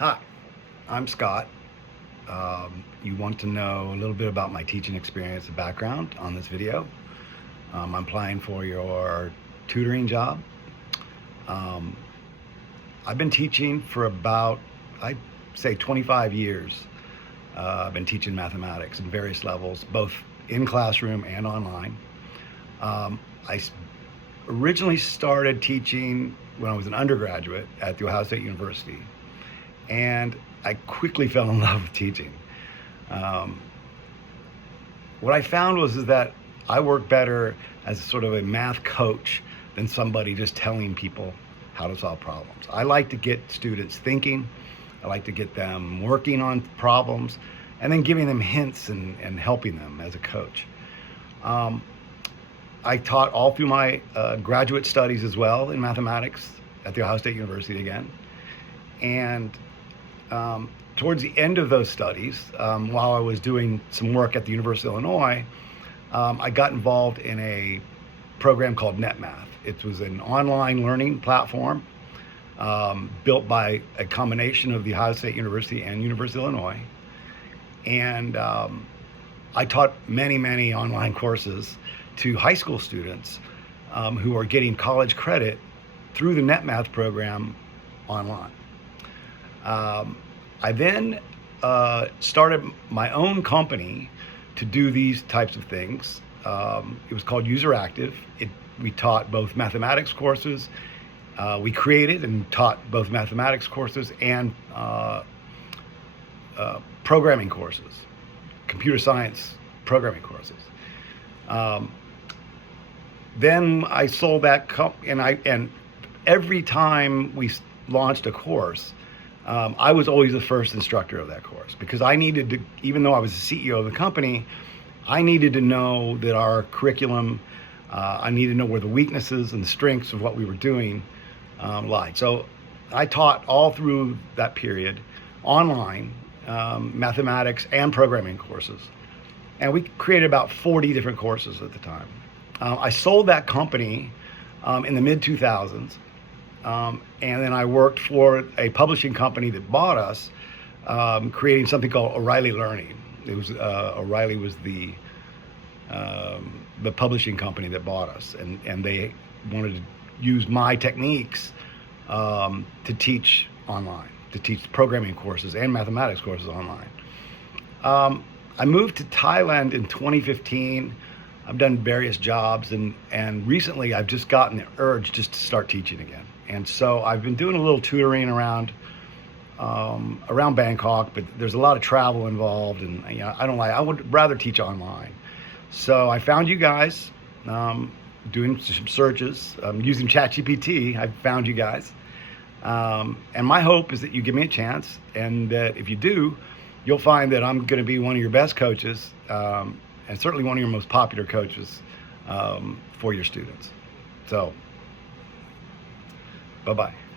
Hi, I'm Scott. You want to know a little bit about my teaching experience and background on this video. I'm applying for your tutoring job. Um, I've been teaching for about, I'd say 25 years. I've been teaching mathematics in various levels, both in classroom and online. I originally started teaching when I was an undergraduate at the Ohio State University, and I quickly fell in love with teaching. What I found was that I work better as sort of a math coach than somebody just telling people how to solve problems. I like to get students thinking. I like to get them working on problems and then giving them hints and helping them as a coach. I taught all through my graduate studies as well in mathematics at the Ohio State University again. And towards the end of those studies, while I was doing some work at the University of Illinois, I got involved in a program called NetMath. It was an online learning platform built by a combination of the Ohio State University and University of Illinois. And I taught many online courses to high school students who are getting college credit through the NetMath program online. I then started my own company to do these types of things. It was called User Active. We taught both mathematics courses. We created and taught both mathematics courses and programming courses, computer science programming courses. Then I sold that and every time we launched a course, I was always the first instructor of that course, because I needed to, even though I was the CEO of the company, I needed to know that our curriculum, I needed to know where the weaknesses and the strengths of what we were doing lied. So I taught all through that period online mathematics and programming courses. And we created about 40 different courses at the time. I sold that company in the mid-2000s. And then I worked for a publishing company that bought us, creating something called O'Reilly Learning. It was O'Reilly was the publishing company that bought us, and they wanted to use my techniques to teach online, to teach programming courses and mathematics courses online. I moved to Thailand in 2015. I've done various jobs, and recently I've just gotten the urge just to start teaching again. And so I've been doing a little tutoring around Bangkok, but there's a lot of travel involved, and I would rather teach online. So I found you guys, doing some searches, using ChatGPT. I found you guys, and my hope is that you give me a chance, and that if you do, you'll find that I'm going to be one of your best coaches, and certainly one of your most popular coaches for your students. So, bye-bye.